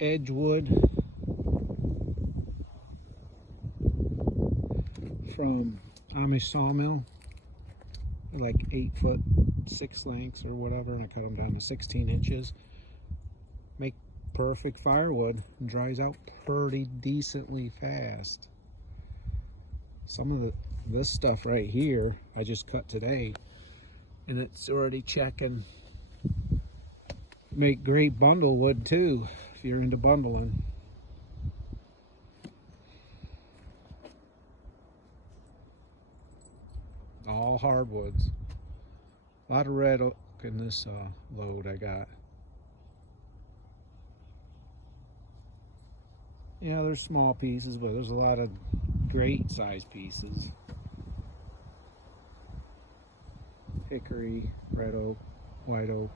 Edgewood from Amish sawmill. They're like 8 foot 6 lengths or whatever, and I cut them down to 16 inches. Make perfect firewood and dries out pretty decently fast. Some of this stuff right here I just cut today, and it's already checking. Make great bundle wood too if you're into bundling. All hardwoods. A lot of red oak in this load I got. Yeah, there's small pieces, but there's a lot of great size pieces. Hickory, red oak, white oak.